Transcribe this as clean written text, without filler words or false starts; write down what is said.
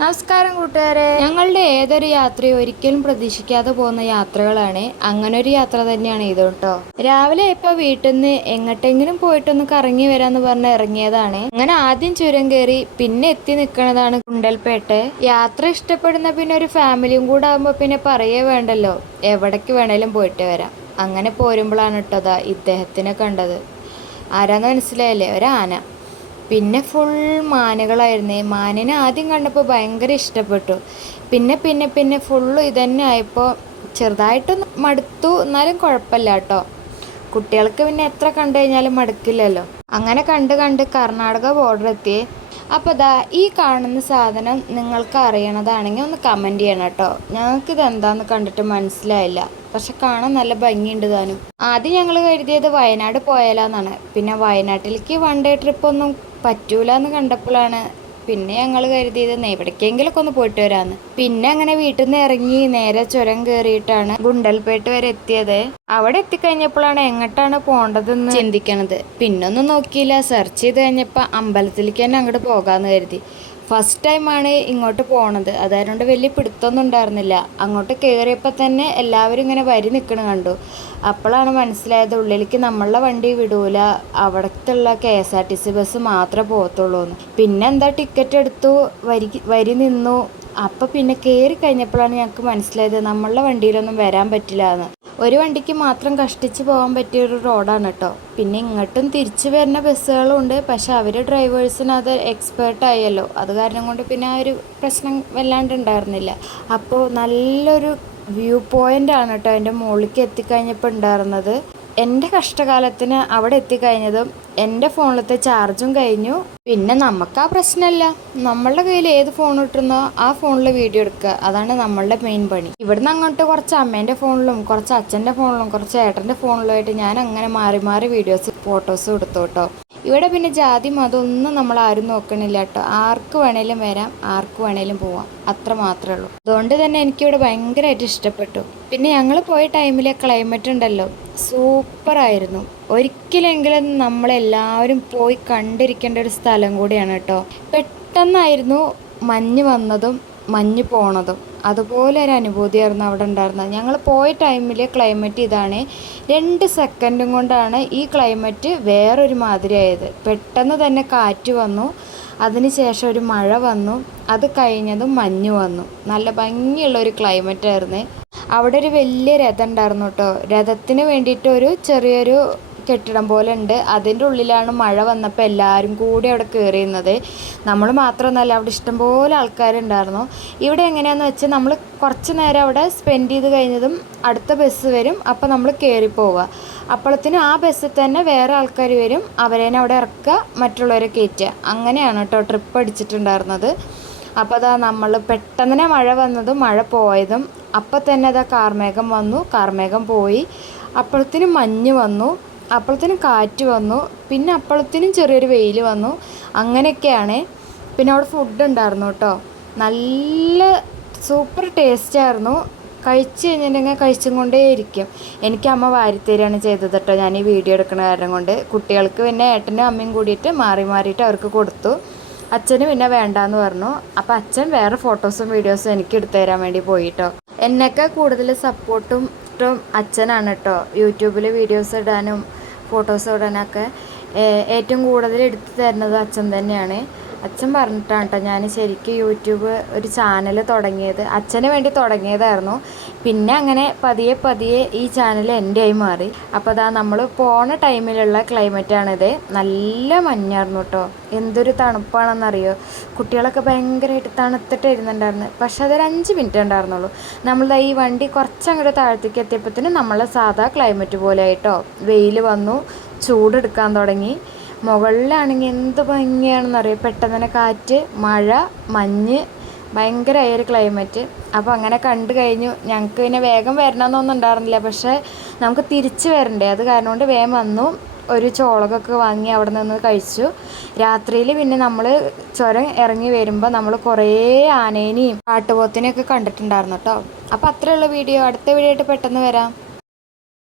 നമസ്കാരം കൂട്ടുകാരെ. ഞങ്ങളുടെ ഏതൊരു യാത്രയും ഒരിക്കലും പ്രതീക്ഷിക്കാതെ പോകുന്ന യാത്രകളാണ്. അങ്ങനെ ഒരു യാത്ര തന്നെയാണ് ഇത് കേട്ടോ. രാവിലെ ഇപ്പൊ വീട്ടിൽ നിന്ന് എങ്ങോട്ടെങ്കിലും പോയിട്ടൊന്ന് കറങ്ങി വരാന്ന് പറഞ്ഞ് ഇറങ്ങിയതാണ്. അങ്ങനെ ആദ്യം ചുരം കയറി പിന്നെ എത്തി നിൽക്കുന്നതാണ് ഗുണ്ടൽപേട്ട്. യാത്ര ഇഷ്ടപ്പെടുന്ന പിന്നെ ഒരു ഫാമിലിയും കൂടെ ആകുമ്പോ പിന്നെ പറയേ വേണ്ടല്ലോ, എവിടേക്ക് വേണേലും പോയിട്ട് വരാം. അങ്ങനെ പോരുമ്പോഴാണ് കേട്ടോതാ ഇദ്ദേഹത്തിനെ കണ്ടത്. ആരാന്ന് മനസ്സിലായില്ലേ? ഒരാന. പിന്നെ ഫുൾ മാനുകളായിരുന്നേ. മാനിനെ ആദ്യം കണ്ടപ്പോൾ ഭയങ്കര ഇഷ്ടപ്പെട്ടു. പിന്നെ പിന്നെ പിന്നെ ഫുള്ള് ഇതന്നെ ആയപ്പോൾ ചെറുതായിട്ടൊന്ന് മടുത്തു. എന്നാലും കുഴപ്പമില്ല കേട്ടോ. കുട്ടികൾക്ക് പിന്നെ എത്ര കണ്ടു കഴിഞ്ഞാലും മടുക്കില്ലല്ലോ. അങ്ങനെ കണ്ട് കണ്ട് കർണാടക ബോർഡർ എത്തി. അപ്പോൾ ദാ ഈ കാണുന്ന സാധനം നിങ്ങൾക്ക് അറിയണതാണെങ്കിൽ ഒന്ന് കമൻറ്റ് ചെയ്യണം കേട്ടോ. ഞങ്ങൾക്കിത് എന്താന്ന് കണ്ടിട്ട് മനസ്സിലായില്ല, പക്ഷെ കാണാൻ നല്ല ഭംഗിയുണ്ട് താനും. ആദ്യം ഞങ്ങൾ കരുതിയത് വയനാട് പോയാലാന്നാണ്. പിന്നെ വയനാട്ടിലേക്ക് വൺ ഡേ ട്രിപ്പൊന്നും പറ്റൂല എന്ന് കണ്ടപ്പോഴാണ് പിന്നെ ഞങ്ങൾ കരുതിയത് എവിടേക്കെങ്കിലൊക്കെ ഒന്ന് പോയിട്ട് വരാമെന്ന്. പിന്നെ അങ്ങനെ വീട്ടിൽ നിന്ന് ഇറങ്ങി നേരെ ചുരം കയറിയിട്ടാണ് ഗുണ്ടൽപേട്ട് വരെ എത്തിയത്. അവിടെ എത്തിക്കഴിഞ്ഞപ്പോഴാണ് എങ്ങോട്ടാണ് പോകേണ്ടതെന്ന് ചിന്തിക്കണത്. പിന്നൊന്നും നോക്കിയില്ല. സെർച്ച് ചെയ്ത് കഴിഞ്ഞപ്പോൾ അമ്പലത്തിലേക്ക് തന്നെ അങ്ങോട്ട് പോകാമെന്ന് കരുതി. ഫസ്റ്റ് ടൈമാണ് ഇങ്ങോട്ട് പോണത്, അതുകൊണ്ട് വലിയ പിടുത്തമൊന്നും ഉണ്ടായിരുന്നില്ല. അങ്ങോട്ട് കയറിയപ്പോൾ തന്നെ എല്ലാവരും ഇങ്ങനെ വരി നിൽക്കണ കണ്ടു. അപ്പോഴാണ് മനസ്സിലായത് ഉള്ളിലേക്ക് നമ്മളുടെ വണ്ടി വിടൂല, അവിടത്തുള്ള KSRTC ബസ് മാത്രമേ പോകത്തുള്ളൂ എന്ന്. പിന്നെ എന്താ ടിക്കറ്റ് എടുത്തു, വരി നിന്നു. അപ്പം പിന്നെ കയറി കഴിഞ്ഞപ്പോഴാണ് ഞങ്ങൾക്ക് മനസ്സിലായത് നമ്മളുടെ വണ്ടിയിലൊന്നും വരാൻ പറ്റില്ല എന്ന്. ഒരു വണ്ടിക്ക് മാത്രം കഷ്ടിച്ച് പോകാൻ പറ്റിയൊരു റോഡാണ് കേട്ടോ. പിന്നെ ഇങ്ങോട്ടും തിരിച്ചു വരുന്ന ബസ്സുകളും ഉണ്ട്, പക്ഷെ അവർ ഡ്രൈവേഴ്സിന് അത് എക്സ്പേർട്ടായല്ലോ. അത് കാരണം കൊണ്ട് പിന്നെ ആ ഒരു പ്രശ്നം വല്ലാണ്ട് ഉണ്ടായിരുന്നില്ല. അപ്പോൾ നല്ലൊരു വ്യൂ പോയിൻ്റാണ് കേട്ടോ എൻ്റെ മുകളിലേക്ക് എത്തിക്കഴിഞ്ഞപ്പോൾ ഉണ്ടായിരുന്നത്. എൻ്റെ കഷ്ടകാലത്തിന് അവിടെ എത്തിക്കഴിഞ്ഞതും എൻ്റെ ഫോണിലത്തെ ചാർജും കഴിഞ്ഞു. പിന്നെ നമുക്ക് ആ പ്രശ്നമല്ല, നമ്മളുടെ കയ്യിൽ ഏത് ഫോൺ കിട്ടുന്നോ ആ ഫോണിൽ വീഡിയോ എടുക്കുക, അതാണ് നമ്മളുടെ മെയിൻ പണി. ഇവിടുന്ന് അങ്ങോട്ട് കുറച്ച് അമ്മേൻ്റെ ഫോണിലും കുറച്ച് അച്ഛൻ്റെ ഫോണിലും കുറച്ച് ഏട്ടൻ്റെ ഫോണിലുമായിട്ട് ഞാൻ അങ്ങനെ മാറി മാറി ഫോട്ടോസും എടുത്തു കേട്ടോ. ഇവിടെ പിന്നെ ജാതി മതമൊന്നും നമ്മൾ ആരും നോക്കണില്ല കേട്ടോ. ആർക്ക് വേണേലും വരാം, ആർക്ക് വേണേലും പോവാം, അത്ര മാത്രമേ ഉള്ളൂ. അതുകൊണ്ട് തന്നെ എനിക്കിവിടെ ഭയങ്കരമായിട്ട് ഇഷ്ടപ്പെട്ടു. പിന്നെ ഞങ്ങൾ പോയ ടൈമിലെ ക്ലൈമറ്റ് ഉണ്ടല്ലോ, സൂപ്പറായിരുന്നു. ഒരിക്കലെങ്കിലും നമ്മളെല്ലാവരും പോയി കണ്ടിരിക്കേണ്ട ഒരു സ്ഥലം കൂടിയാണ് കേട്ടോ. പെട്ടെന്നായിരുന്നു മഞ്ഞ് വന്നതും മഞ്ഞ് പോണതും. അതുപോലെ ഒരു അനുഭൂതിയായിരുന്നു അവിടെ ഉണ്ടായിരുന്നത്. ഞങ്ങൾ പോയ ടൈമിൽ ക്ലൈമറ്റ് ഇതാണ്. 2 സെക്കൻഡും കൊണ്ടാണ് ഈ ക്ലൈമറ്റ് വേറൊരു മാതിരിയായത്. പെട്ടെന്ന് തന്നെ കാറ്റ് വന്നു, അതിനുശേഷം ഒരു മഴ വന്നു, അത് കഴിഞ്ഞതും മഞ്ഞ് വന്നു. നല്ല ഭംഗിയുള്ള ഒരു ക്ലൈമറ്റ് ആയിരുന്നു. അവിടെ ഒരു വലിയ രഥം ഉണ്ടായിരുന്നു കേട്ടോ. രഥത്തിന് വേണ്ടിയിട്ട് ഒരു ചെറിയൊരു കെട്ടിടം പോലെ ഉണ്ട്. അതിൻ്റെ ഉള്ളിലാണ് മഴ വന്നപ്പോൾ എല്ലാവരും കൂടി അവിടെ കയറിയുന്നത്. നമ്മൾ മാത്രമൊന്നുമല്ല, അവിടെ ഇഷ്ടംപോലെ ആൾക്കാരുണ്ടായിരുന്നു. ഇവിടെ എങ്ങനെയാണെന്ന് വെച്ചാൽ നമ്മൾ കുറച്ച് നേരം അവിടെ സ്പെൻഡ് ചെയ്ത് കഴിഞ്ഞതും അടുത്ത ബസ് വരും, അപ്പോൾ നമ്മൾ കയറി പോവുക. അപ്പോഴത്തേനും ആ ബസ്സിൽ തന്നെ വേറെ ആൾക്കാർ വരും, അവരേനെ അവിടെ ഇറക്കുക, മറ്റുള്ളവരെ കയറ്റുക. അങ്ങനെയാണ് കേട്ടോ ട്രിപ്പ് അടിച്ചിട്ടുണ്ടായിരുന്നത്. അപ്പോൾ അതാ നമ്മൾ പെട്ടെന്ന് തന്നെ മഴ വന്നതും മഴ പോയതും. അപ്പം തന്നെ അതാ കാർമേഘം വന്നു, കാർമേഘം പോയി. അപ്പോഴത്തേനും മഞ്ഞ് വന്നു, അപ്പോഴത്തേനും കാറ്റ് വന്നു, പിന്നെ അപ്പോഴത്തേനും ചെറിയൊരു വെയിൽ വന്നു. അങ്ങനെയൊക്കെയാണ്. പിന്നെ അവിടെ ഫുഡ് ഉണ്ടായിരുന്നു കേട്ടോ. നല്ല സൂപ്പർ ടേസ്റ്റായിരുന്നു. കഴിച്ച് കഴിഞ്ഞിട്ടുണ്ടെങ്കിൽ കഴിച്ചും കൊണ്ടേ ഇരിക്കും. എനിക്ക് അമ്മ വാരിത്തരികയാണ് ചെയ്തത് കേട്ടോ, ഞാൻ ഈ വീഡിയോ എടുക്കുന്ന കാരണം കൊണ്ട്. കുട്ടികൾക്ക് പിന്നെ ഏട്ടനും അമ്മയും കൂടിയിട്ട് മാറിയിട്ട് അവർക്ക് കൊടുത്തു. അച്ഛന് പിന്നെ വേണ്ടാന്ന് പറഞ്ഞു. അപ്പോൾ അച്ഛൻ വേറെ ഫോട്ടോസും വീഡിയോസും എനിക്ക് എടുത്തു തരാൻ വേണ്ടി പോയിട്ടോ. എന്നൊക്കെ കൂടുതൽ സപ്പോർട്ടും അച്ഛനാണ് കേട്ടോ. യൂട്യൂബിൽ വീഡിയോസ് ഇടാനും ഫോട്ടോസ് ഇടാനൊക്കെ ഏറ്റവും കൂടുതൽ എടുത്തു തരുന്നത് അച്ഛൻ തന്നെയാണ്. അച്ഛൻ പറഞ്ഞിട്ടാണ് കേട്ടോ ഞാൻ ശരിക്കും യൂട്യൂബ് ഒരു ചാനൽ തുടങ്ങിയത്. അച്ഛന് വേണ്ടി തുടങ്ങിയതായിരുന്നു. പിന്നെ അങ്ങനെ പതിയെ പതിയെ ഈ ചാനൽ എൻ്റെ ആയി മാറി. അപ്പോൾ അതാ നമ്മൾ പോണ ടൈമിലുള്ള ക്ലൈമറ്റാണിത്. നല്ല മഞ്ഞായിരുന്നു കേട്ടോ. എന്തൊരു തണുപ്പാണെന്നറിയോ. കുട്ടികളൊക്കെ ഭയങ്കരമായിട്ട് തണുത്തിട്ട് ഇരുന്നുണ്ടായിരുന്നു. പക്ഷെ അതൊരു 5 മിനിറ്റ് ഉണ്ടായിരുന്നുള്ളൂ. നമ്മളുടെ ഈ വണ്ടി കുറച്ചങ്ങോട്ട് താഴത്തേക്ക് എത്തിയപ്പോഴത്തേനും നമ്മളെ സാധാ ക്ലൈമറ്റ് പോലെ ആയിട്ടോ. വെയിൽ വന്നു, ചൂടെടുക്കാൻ തുടങ്ങി. മുകളിലാണെങ്കിൽ എന്ത് ഭംഗിയാണെന്നറിയാം. പെട്ടെന്ന് തന്നെ കാറ്റ്, മഴ, മഞ്ഞ്, ഭയങ്കരമായ ഒരു ക്ലൈമറ്റ്. അപ്പോൾ അങ്ങനെ കണ്ടു കഴിഞ്ഞു. ഞങ്ങൾക്ക് പിന്നെ വേഗം വരണമെന്നൊന്നും ഉണ്ടായിരുന്നില്ല, പക്ഷേ നമുക്ക് തിരിച്ച് വരണ്ടേ, അത് കാരണം കൊണ്ട് വേഗം വന്നു. ഒരു ചോളകൊക്കെ വാങ്ങി അവിടെ നിന്ന് കഴിച്ചു. രാത്രിയിൽ പിന്നെ നമ്മൾ ചുരം ഇറങ്ങി വരുമ്പോൾ നമ്മൾ കുറേ ആനേനെയും കാട്ടുപോത്തിനെയൊക്കെ കണ്ടിട്ടുണ്ടായിരുന്നു കേട്ടോ. അപ്പോൾ അത്രയുള്ള വീഡിയോ. അടുത്ത വീഡിയോ ആയിട്ട് പെട്ടെന്ന് വരാം.